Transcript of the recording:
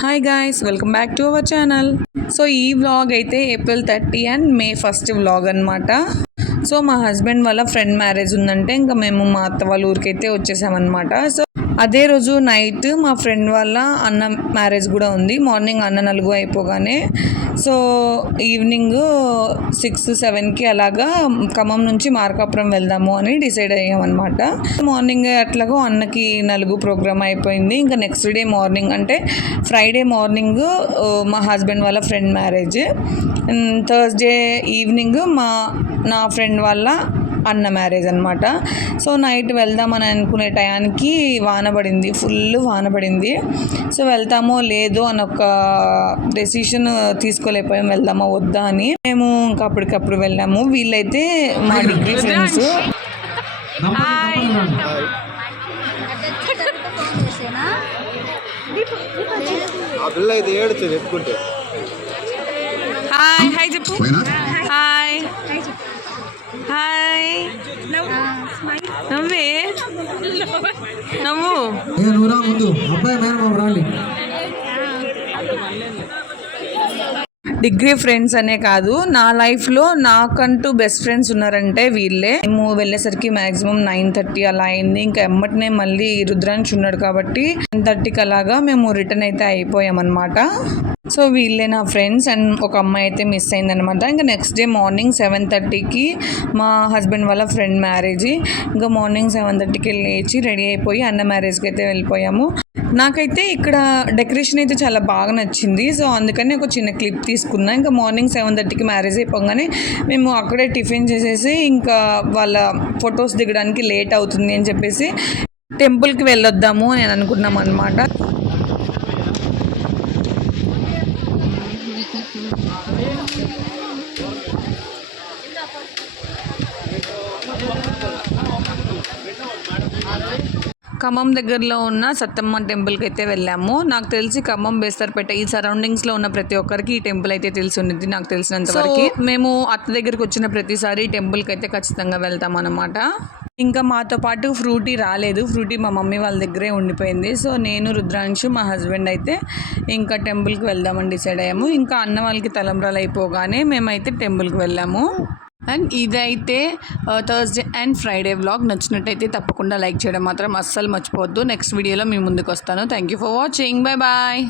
Hi guys, welcome back to our channel. So ఈ vlog అయితే April 30 and May 1 vlog అనమాట. So మా husband వాళ్ళ ఫ్రెండ్ మ్యారేజ్ ఉందంటే ఇంకా మేము మా అత్త వాళ్ళ ఊరికైతే వచ్చేసామన్నమాట. సో అదే రోజు నైట్ మా ఫ్రెండ్ వాళ్ళ అన్న మ్యారేజ్ కూడా ఉంది. మార్నింగ్ అన్న నలుగు అయిపోగానే సో ఈవినింగ్ 6-7కి అలాగా ఖమ్మం నుంచి మార్కాపురం వెళ్దాము అని డిసైడ్ అయ్యామన్నమాట. మార్నింగ్ అట్లాగో అన్నకి నలుగు ప్రోగ్రామ్ అయిపోయింది. ఇంకా నెక్స్ట్ డే మార్నింగ్ అంటే ఫ్రైడే మార్నింగ్ మా హస్బెండ్ వాళ్ళ ఫ్రెండ్ మ్యారేజ్, థర్స్డే ఈవినింగ్ నా ఫ్రెండ్ వాళ్ళ అన్న మ్యారేజ్ అనమాట. సో నైట్ వెళ్దామని అనుకునే టయానికి వాన పడింది, ఫుల్ వాన పడింది. సో వెళ్తామో లేదో అని ఒక డెసిషన్ తీసుకోలేకపోయాం, వెళ్దామా వద్దా అని. మేము ఇంకా అప్పటికప్పుడు వెళ్ళాము. వీళ్ళైతే మా డిగ్రీ ఫ్రెండ్స్. హాయ్ హాయ్ చెప్పు. హాయ్ హాయ్ నవ్వే నవ్వు. డిగ్రీ ఫ్రెండ్స్ అనే కాదు, నా లైఫ్లో నాకంటూ బెస్ట్ ఫ్రెండ్స్ ఉన్నారంటే వీళ్ళే. మేము వెళ్ళేసరికి మ్యాక్సిమం 9:30 అలా అయింది. ఇంకా ఎమ్మటనే మళ్ళీ రుద్రాంశ్ ఉన్నాడు కాబట్టి 10:30కి అలాగా మేము రిటర్న్ అయితే అయిపోయామన్నమాట. సో వీళ్ళే నా ఫ్రెండ్స్. అండ్ ఒక అమ్మాయి అయితే మిస్ అయిందనమాట. ఇంకా నెక్స్ట్ డే మార్నింగ్ 7:30కి మా హస్బెండ్ వాళ్ళ ఫ్రెండ్ మ్యారేజ్. ఇంకా మార్నింగ్ 7:30కి లేచి రెడీ అయిపోయి అన్న మ్యారేజ్కి అయితే వెళ్ళిపోయాము. నాకైతే ఇక్కడ డెకరేషన్ అయితే చాలా బాగా నచ్చింది. సో అందుకని ఒక చిన్న క్లిప్ తీసుకున్నా. ఇంకా మార్నింగ్ 7:30కి మ్యారేజ్ అయిపోగానే మేము అక్కడే టిఫిన్ చేసేసి ఇంకా వాళ్ళ ఫొటోస్ దిగడానికి లేట్ అవుతుంది అని చెప్పేసి టెంపుల్కి వెళ్ళొద్దాము అని అనుకున్నాం అనమాట. ఖమ్మం దగ్గరలో ఉన్న సత్తమ్మ టెంపుల్కి అయితే వెళ్ళాము. నాకు తెలిసి ఖమ్మం, బేస్తర్పేట ఈ సరౌండింగ్స్లో ఉన్న ప్రతి ఒక్కరికి ఈ టెంపుల్ అయితే తెలిసి ఉంటుంది నాకు తెలిసినంత వరకు. మేము అత్త దగ్గరికి వచ్చిన ప్రతిసారి ఈ టెంపుల్కి అయితే ఖచ్చితంగా వెళ్తాం అన్నమాట. ఇంకా మాతో పాటు ఫ్రూటీ రాలేదు. ఫ్రూటీ మా మమ్మీ వాళ్ళ దగ్గరే ఉండిపోయింది. సో నేను, రుద్రాంశు, మా హస్బెండ్ అయితే ఇంకా టెంపుల్కి వెళ్దామని డిసైడ్ అయ్యాము. ఇంకా అన్న వాళ్ళకి తలంబ్రాలు అయిపోగానే మేమైతే టెంపుల్కి వెళ్ళాము. అండ్ ఇదైతే థర్స్డే అండ్ ఫ్రైడే వ్లాగ్. నచ్చినట్టయితే తప్పకుండా లైక్ చేయడం మాత్రం అస్సలు మర్చిపోవద్దు. నెక్స్ట్ వీడియోలో మీ ముందుకు వస్తాను. Thank you for watching. Bye bye.